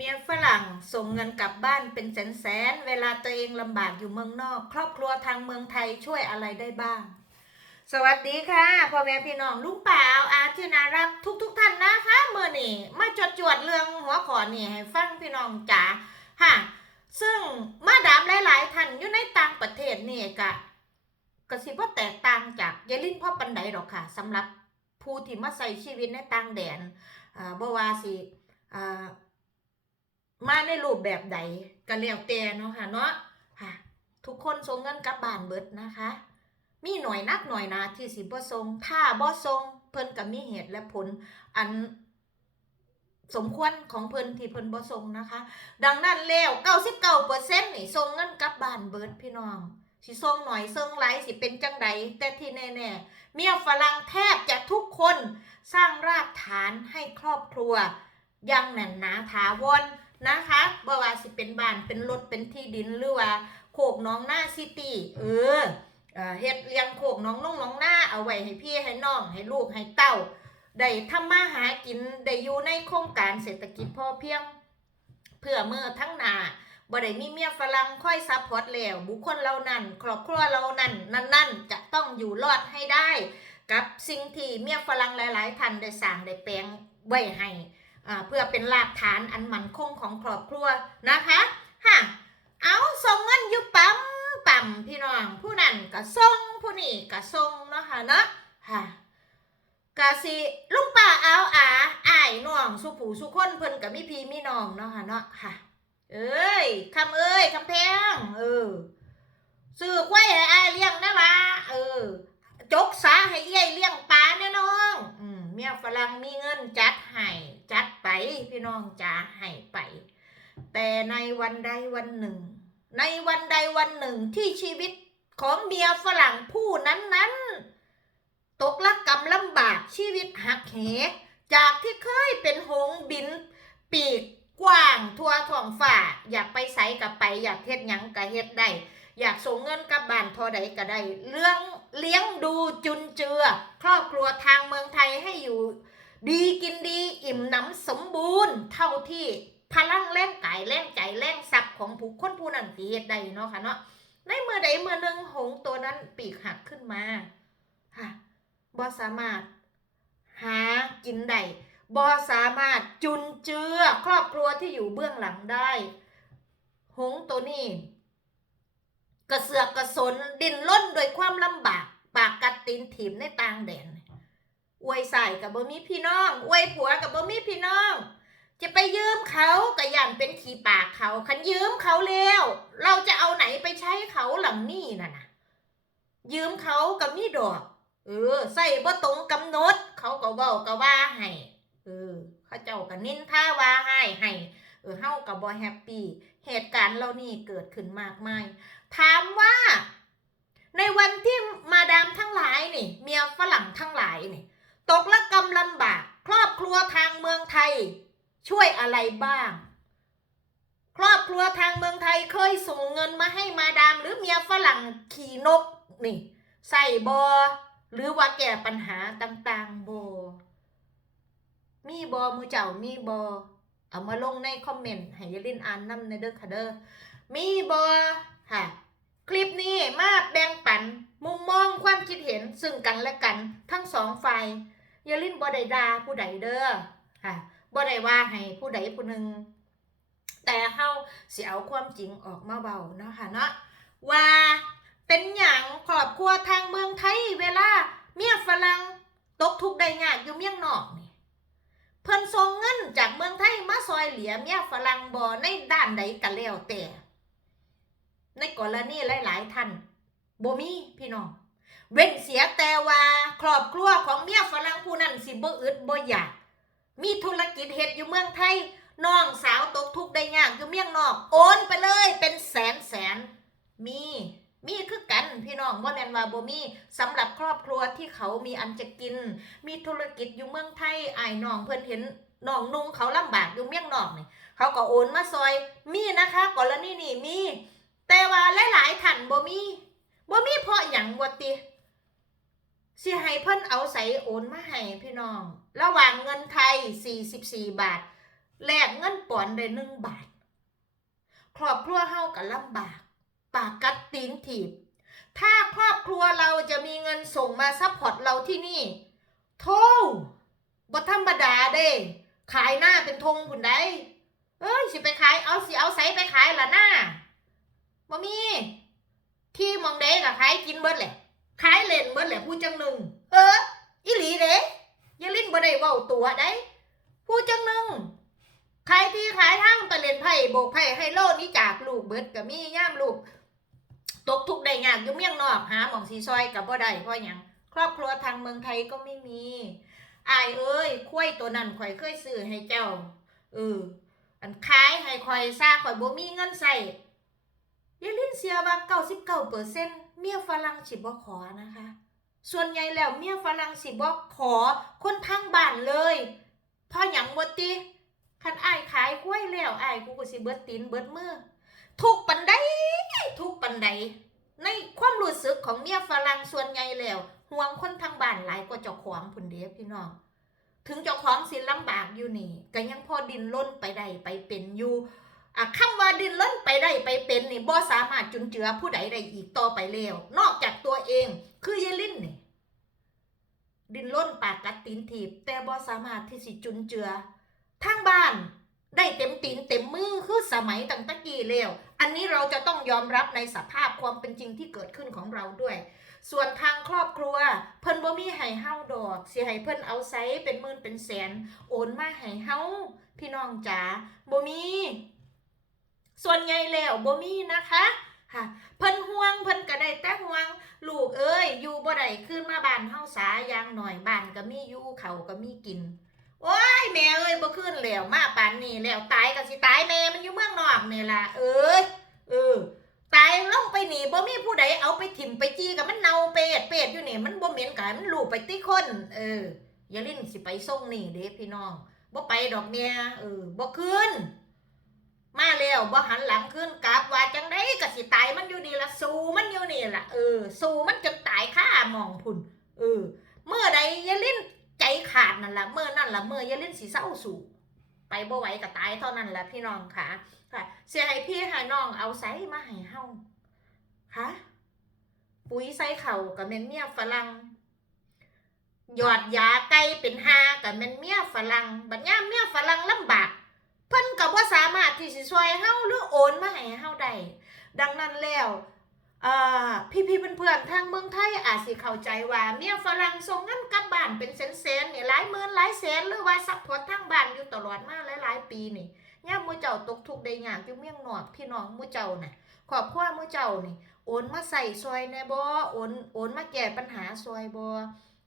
เมียฝรั่งส่งเงินกลับบ้านเป็นแสนๆเวลาตัวเองลำบากอยู่เมืองนอก ครอบครัวทางเมืองไทยช่วยอะไรได้บ้าง สวัสดีค่ะพ่อแม่พี่น้องลุงป่าวอาที่น่ารักทุกๆทท่านนะคะเมื่อนี่มาจดจวดๆเรื่องหัวขอนี่ให้ฟังพี่น้องจ๋าค่ะซึ่งมาดามหลายๆท่านอยู่ในต่างประเทศนี่กะกะสิว่าแตกต่างจากยายลินพ่อปันไดหรอกค่ะสำหรับผู้ที่มาใส่ชีวิตในต่างแดนอ่าบ่ว่าสิอ่า มาในรูปแบบใดก็แล้วแต่เนาะค่ะเนาะค่ะ ทุกคนส่งเงินกลับบ้านเบิดนะคะ มีหน่อยนักหน่อยนะที่สิบ่ส่งถ้าบ่ส่งเพิ่นก็มีเหตุและผลอันสมควรของเพิ่นที่เพิ่นบ่ส่งนะคะ ดังนั้นแล้ว99%นี่ส่งเงินกลับบ้านเบิดพี่น้องสิส่งหน่อยส่งหลายสิเป็นจังใดแต่ที่แน่ๆ เมียฝรั่งแทบจะทุกคนสร้างรากฐานให้ครอบครัวยังแน่นหนาถาวร นะคะบ่ว่าสิเป็นบ้านเป็นรถเป็นที่ดินหรือว่าโคกน้องหน้าซิตี้เออเอ่อเฮ็ดเลี้ยงโคกน้องน้องน้องหน้าเอาไว้ให้พี่ให้น้องให้ลูกให้เต้าได้ทำมาหากินได้อยู่ในโครงการเศรษฐกิจพอเพียง เพื่อเมื่อทั้งหนาบ่ได้มีเมียฝรั่งค่อยซัพพอร์ตแล้วบุคคลเหล่านั้นครอบครัวเหล่านั้นนั่นจะต้องอยู่รอดให้ได้ กับสิ่งที่เมียฝรั่งหลาย ๆท่านได้สร้างได้แปลงไว้ให้ เพื่อเป็นรากฐานอันมั่นคงของครอบครัวนะคะฮะเอาส่งเงินอยู่ปั๊มปั๊มพี่น้อง ผู้นั้นก็ส่งผู้นี้ก็ส่งเนาะค่ะเนาะฮะกะสิลุงป้าเอาอาอ้ายน้องสุผู้สุคนเพิ่นก็มีพี่มีน้องเนาะค่ะเนาะค่ะ เอ้ยคำเอ้ยคำแพงเออซื้อควายให้อ้ายเลี้ยงนะวะเออ จกสาให้เอี้ยเลี้ยงปลาแน่น้อง อืมเมียฝรั่งมีเงินจัดให้จัด ไปพี่น้องจ๋าให้ไป แต่ในวันใดวันหนึ่ง ในวันใดวันหนึ่งที่ชีวิตของเมียฝรั่งผู้นั้นนั้นตกละกรรมลำบากชีวิตหักเห จากที่เคยเป็นหงบิน ปีกกว้างทั่วท้องฟ้าอยากไปไสกับไป อยากเฮ็ดหยังก็เฮ็ดได้อยากส่งเงินกับบ้านทอใดก็ได้ เรื่องเลี้ยงดูจุนเจือ ครอบครัวทางเมืองไทยให้อยู่ ดีกินดีอิ่มหนำสมบูรณ์ เท่าที่พลังแรงกายแรงใจแรงทรัพย์ของผู้คนผู้นั้นสิเฮ็ดได้เนาะค่ะเนาะในเมื่อใดเมื่อหนึ่งหงส์ตัวนั้นปีกหักขึ้นมาค่ะบ่สามารถ หากินได้บ่สามารถจุนเจือครอบครัวที่อยู่เบื้องหลังได้ หงส์ตัวนี้กระเสือกกระสนดินล้นโดวยความลำบาก ปากกัดตีนถีบในต่างแดน อวยใส่กับบ่มีพี่น้องอวยผัวกับบ่มีพี่น้อง จะไปยืมเขาก็ย่านเป็นขี้ปากเขาคันยืมเขาแล้ว เราจะเอาไหนไปใช้เขาหลังนี่น่ะนะยืมเขากับมีดอกเออใส่บ่ตรงกำหนด เขาก็เว้าก็ว่าให้เออเขาเจ้าก็นินท่าว่าให้ให้เออเฮาก็บ่แฮปปี้เหตุการณ์เหล่านี้เกิดขึ้นมากมาย ถามว่า ในวันที่มาดามทั้งหลายนี่ เมียฝรั่งทั้งหลายนี่ ตกละกำลำบาก ครอบครัวทางเมืองไทย ช่วยอะไรบ้าง ครอบครัวทางเมืองไทยเคยส่งเงินมาให้มาดาม หรือเมียฝรั่งขี่นกนี่ ใส่บอหรือว่าแก้ปัญหาต่างๆบอมีบอมือเจ้ามีบอเอามาลงในคอมเมนต์ให้ยลินอ่านนำในเด้อค่ะเด้อมีบอค่ะ คลิปนี้มาแบ่งปันมุมมองความคิดเห็นซึ่งกันและกันทั้งสองฝ่าย ย่าลิ้นบ่ได้ด่าผู้ใดเด้อค่ะบ่ได้ว่าให้ผู้ใดผู้หนึ่งแต่เฮาสิเอาความจริงออกมาเบาเนาะค่ะเนาะว่าเป็นหยังครอบครัวทางเมืองไทยเวลาเมียฝรั่งตกทุกข์ได้ยากอยู่เมียงนอกนี่เพิ่นส่งเงินจากเมืองไทยมาซอยเหลียเมียฝรั่งบ่ในด้านใดก็แล้วแต่ ในกรณีหลาย ๆ ท่านบ่มีพี่น้อง เว้นเสียแต่ว่าครอบครัวของเมียฝรั่งผู้นั้นสิบ่อึดบ่อยากมีธุรกิจเฮ็ดอยู่เมืองไทยน้องสาวตกทุกข์ได้ยากอยู่เมียงนอก โอนไปเลยเป็นแสนแสนมีมีคือกันพี่น้องบ่แม่นว่าบ่มีสำหรับครอบครัวที่เขามีอันจะกิน มีธุรกิจอยู่เมืองไทยอ้ายน้องเพิ่นเห็นน้องนุ่งเขาลำบากอยู่เมียงนอกนี่เขาก็โอนมาซอย มีนะคะ กรณีนี้มี แต่ว่าหลายๆท่านบ่มีบ่มีเพราะหยังบ่ติ สิให้เพิ่นเอาใส่โอนมาให้พี่น้อง ระหว่างเงินไทย 44 บาท แลกเงินปอนด์ได้หนึ่งบาท ครอบครัวเฮาก็ลำบาก ปากกัดตีนถีบ ถ้าครอบครัวเราจะมีเงินส่งมาซัพพอร์ตเราที่นี่โธ่บ่ธรรมดาเด้ ขายหน้าเป็นธงผุนได้เอ้ยสิไปขายเอาสิเอาใสไปขายละหน้าบ่มี ที่มองเด้ก็ขายกินเบิดแหละ ขายเล่นเบิดแหละผู้จังหนึ่งเอออีหลีเด้อย่าลิ้นบ่ได้เว้าตัวได้ผู้จังหนึ่งขายที่ขายทางไปเล่นไพ่โบกไพ่ให้โลดนี้จากลูกเบิดก็มีย่ามลูก ตกทุกข์ได้ยากอยู่เมียงนอกหาหมองสีซอยกับบ่ได้เพราะหยังครอบครัวทางเมืองไทยก็ไม่มีอายเอ้ยคุ้ยตัวนั้นข่อยเคยซื้อให้เจ้าเอออันขายให้ข่อยซาข่อยบ่มีเงินใส่ยายลินเสียว่า99เปอร์เซ็น เมียฝรั่งสิบ่ขอนะคะ ส่วนใหญ่แล้วเมียฝรั่งสิบ่ขอคนทางบ้านเลยพราะหยังบ่ติคันอ้ายขายคุ้วยแล้วอ้ายกูก็สิเบิดตีนเบิดมือทุกปันใดทุกปันใดในความรู้สึกของเมียฝรั่งส่วนใหญ่แล้วห่วงคนทางบ้านหลายกว่าเจ้าของพุ่นเด้พี่น้องถึงเจ้าของสิลำบากอยู่นี่ก็ยังพอดินล้นไปได้ไปเป็นอยู่ คำว่าดินล้นไปได้ไปเป็นนี่บ่สามารถจุนเจือผู้ใดได้อีกต่อไปแล้ว นอกจากตัวเองคือยายลินนี่ดินล้นปากกัดตีนถีบ แต่บ่สามารถที่สิจุนเจือทางบ้านได้เต็มตีนเต็มมือคือสมัยตั้งตะกี้แล้วอันนี้เราจะต้องยอมรับในสภาพความเป็นจริงที่เกิดขึ้นของเราด้วย ส่วนทางครอบครัว เพิ่นบ่มีให้เฮาดอกสิให้เพิ่นเอาไซเป็นหมื่นเป็นแสน โอนมาให้เฮาพี่น้องจ๋าบ่มี ส่วนใหญ่แล้วบ่มีนะคะค่ะเพิ่นห่วงเพิ่นก็ได้แต่ห่วง ลูกเอ้ยอยู่บ่ได้ขึ้นมาบ้านเฮาสาอย่างหน่อยบ้านก็มีอยู่เขาก็มีกินโอ้ยแม่เอ้ยบ่ขึ้นแล้วมาปานนี้แล้วตายก็สิตายแม่มันอยู่เมืองนอกนี่ล่ะเอ้ยเออตายลงไปนี่บ่มีผู้ใดเอาไปถิ่มไปจี้กับมันเน่าเป็ดเป็ดอยู่นี่มันบ่เหม็นกันมันลูบไปติคน เอออย่าลิ้นสิไปส่งนี่เด้พี่น้องบ่ไปดอกเมียเออบ่ขึ้น มาแล้วบ่หันหลังขึ้นกลับว่าจังไดก็สิตายมันอยู่นี่ละสู้มันอยู่นี่ละเออสู้มันจนตายค่ามองพุ่นเออเมื่อใดยาลิ้นใจขาดนั่นละเมื่อนั่นละเมื่อยาลิ้นสิเศร้าสู่ไปบ่ไหวก็ตายเท่านั้นละพี่น้องค่ะค่ะ เสียให้พี่ให้น้องเอาใส่มาให้เฮาค่ะปุ๋ยใส่เข่ากับแม่นเมียฝรั่งหยอดยาไก่เป็นหากับแม่นเมียฝรั่งบัดยามเมียฝรั่งลำบาก เพิ่นก็บ่สามารถที่สิช่วยเฮาหรือโอนมาให้เฮาได้ดังนั้นแล้วเอ่อพี่ๆเพื่อนๆทางเมืองไทยอาจสิเข้าใจว่าเมียฝรั่งส่งเงินกลับบ้านเป็นแสนๆนี่หลายหมื่นหลายแสนหรือว่าซัพพอร์ตทางบ้านอยู่ตลอดมาหลายๆปีนี่ย่ามมือเจ้าตกทุกข์ได้ยากอยู่เมียงนอกพี่น้องมือเจ้าน่ะขอบครัวมือเจ้านี่โอนมาใส่ซอยแน่บ่โอนโอนมาแก้ปัญหาซอยบ่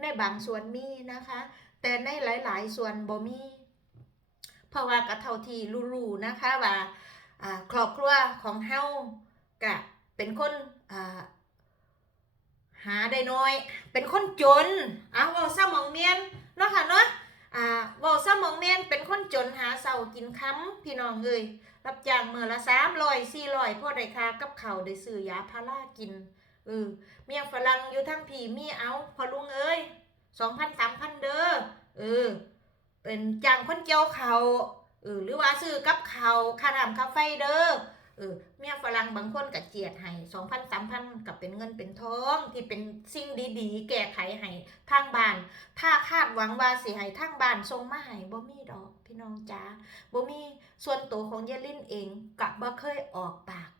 ในบางส่วนมีนะคะ แต่ในหลาย ๆ ส่วนบ่มี ราะว่ากระเท่าที่รู้ๆนะคะว่าครอบครัวของเฮากะเป็นคนหาได้น้อย เป็นคนจนอ้าวว้าซะหมองเมียนเนาะค่ะเนาะอ่าว้าซะหมองแม่นเป็นคนจนหาเสากินค้ำพี่น้องเอ้ยรับจ้างเมื้อละ300 400พอได้ค่ากับเขาได้ซื้อยาพารากินเออเมียฝรั่งอยู่ทั้งพี่มีเอาพอลุงเอ้ย2,000 3,000เด้อเออ เป็นจ้างคนเกี่ยวเขาเออหรือว่าซื้อกับเขาค่าน้ำค่าไฟเด้อเออเมียฝรั่งบางคนก็เจียดให้2,000 3,000กับเป็นเงินเป็นทองที่เป็นสิ่งดีๆ แก้ไขให้ทางบ้าน ถ้าคาดหวังว่าสิให้ทางบ้านส่งมาให้บ่มีดอก พี่น้องจ๋าบ่มีส่วนตัวของเยลินเองกับบ่เคยออกปาก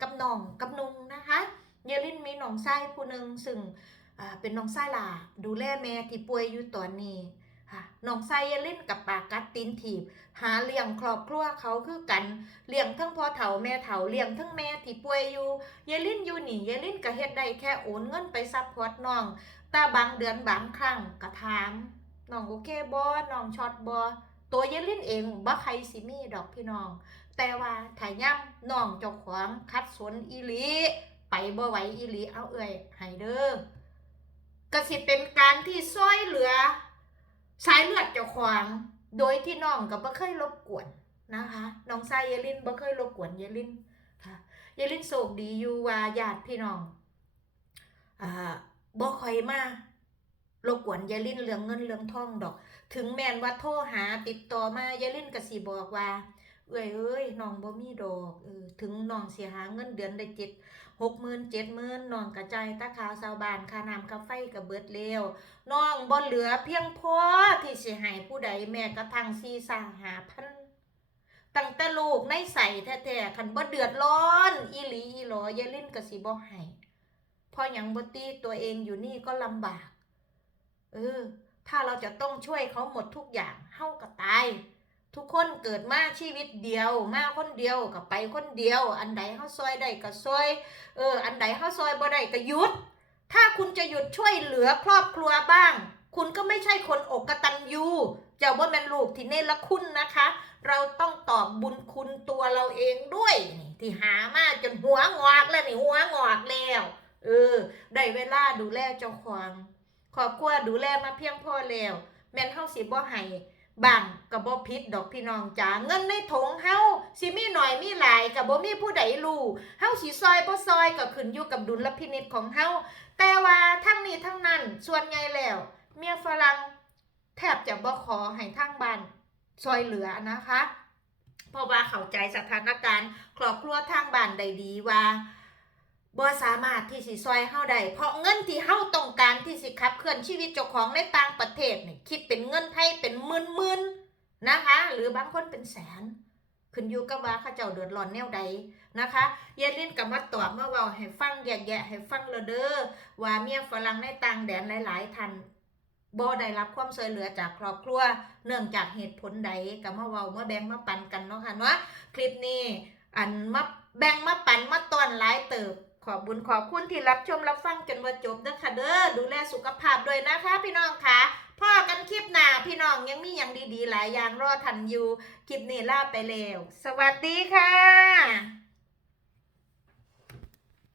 กับน้องกับนุงนะคะเยลินมีน้องชายผู้หนึ่งซึ่งเป็นน้องชายหล่าดูแลแม่ที่ป่วยอยู่ตอนนี้ น้องชายเลินกับปากกัดตีนถีบ หาเลี้ยงครอบครัวเขาคือกันเลี้ยงทั้งพ่อเฒ่าแม่เฒ่าเลี้ยงทั้งแม่ที่ป่วยอยู่เยลินอยู่หนีเยลินก็เฮ็ดได้แค่โอนเงินไปซัพพอร์ตน้องแต่บางเดือนบางครั้งก็ถามน้องโอเคบ่น้องช็อตบ่ตัวเยลินเองบ่ใครสิมีดอกพี่น้อง แต่ว่าถ้ายย่ำน้องเจ้าของคัดสนอีหลีไปบ่ไหวอีหลีเอาเอ่ยให้เด้อก็สิเป็นการที่ซอยเหลือ สายเลือดเจ้าของโดยที่น้องก็บ่เคยรบกวนนะคะ น้องชายเยลินบ่เคยรบกวนเยลินค่ะเยลินโชคดีอยู่ว่าญาติพี่น้องอ่าบ่ค่อยมารบกวนยายลินเรื่องเงินเรื่องทองดอก ถึงแม่นว่าโทรหาติดต่อมายายลินก็สิบอกว่า เอ้ยเอ้ยน้องบ่มีดอกเออถึงน้องสิหาเงินเดือนได้เจ็ด หกหมื่นเจ็ดหมื่นน้องกระจายตาขาวชาวบานค่าน้ำค่าไฟก็เบิดแล้วน้องบ่เหลือเพียงพอที่สิให้ผู้ใดแม้กระทั่งซีสาหาพันตั้งแต่ลูกในใส่แท้ๆคันบ่เดือดร้อน อีหลีอีหลอยายลิ้นก็สิบ่ให้เพราะหยังบ่ตีตัวเองอยู่นี่ก็ลำบาก เออ ถ้าเราจะต้องช่วยเขาหมดทุกอย่างเฮาก็ตาย ทุกคนเกิดมาชีวิตเดียว มาคนเดียวก็ไปคนเดียว อันใดเฮาซอยได้ก็ซอยเอออันใดเฮาซอยบ่ได้ก็หยุด ถ้าคุณจะหยุดช่วยเหลือครอบครัวบ้าง คุณก็ไม่ใช่คนอกกตันยูเจ้าว่าแม่นลูกที่เนรคุณนะคะ เราต้องตอบบุญคุณตัวเราเองด้วยที่หามาจนหัวงอกแล้วนี่หัวงอกแล้วเออได้เวลาดูแลเจ้าของครอบครัวดูแลมาเพียงพอแล้ว แม่นเฮาสิบ่ให้ บางก็บ่ผิดดอกพี่น้องจ๋าเงินในถงเฮาสิมีหน่อยมีหลายก็บ่มีผู้ใดรู้เฮาสิซอยบ่ซอยก็ขึ้นอยู่กับดุลพินิจของเฮาแต่ว่าทั้งนี้ทั้งนั้นส่วนใหญ่แล้ว เมียฝรั่งแทบจะบ่ขอให้ทางบ้านซอยเหลือนะคะ เพราะว่าเข้าใจสถานการณ์ ครอบครัวทางบ้านได้ดีว่า บ่สามารถที่สิซอยเฮาได้เพราะเงินที่เฮาต้องการที่สิขับเคลื่อนชีวิตเจ้าของในต่างประเทศนี่คิดเป็นเงินไทยเป็นหมื่นๆนนะคะ หรือบางคนเป็นแสน ขึ้นอยู่กับว่าเขาเจ้าเดือดร้อนแนวใดนะคะยายลินกับมาตอบเมื่อเว้าให้ฟังแยะๆให้ฟังแล้วเด้อว่าเมียฝรั่งในต่างแดนหลาย ๆท่านบ่ได้รับความช่วยเหลือจากครอบครัว เนื่องจากเหตุผลใดก็มาเว้ามาแบ่งมาปันกันเนาะค่ะเนาะคลิปนี้อันมาแบ่งมาปันมาตอนหลายเติบ ขอบบุญขอบคุณที่รับชมรับฟังจนว่าจบนะคะเด้อดูแลสุขภาพด้วยนะคะ พี่น้องค่ะพ่อกันคลิปหน้าพี่น้องยังมีอย่างดีๆ หลายอย่างรอทันอยู่ คลิปนี้ลาไปแล้ว สวัสดีค่ะ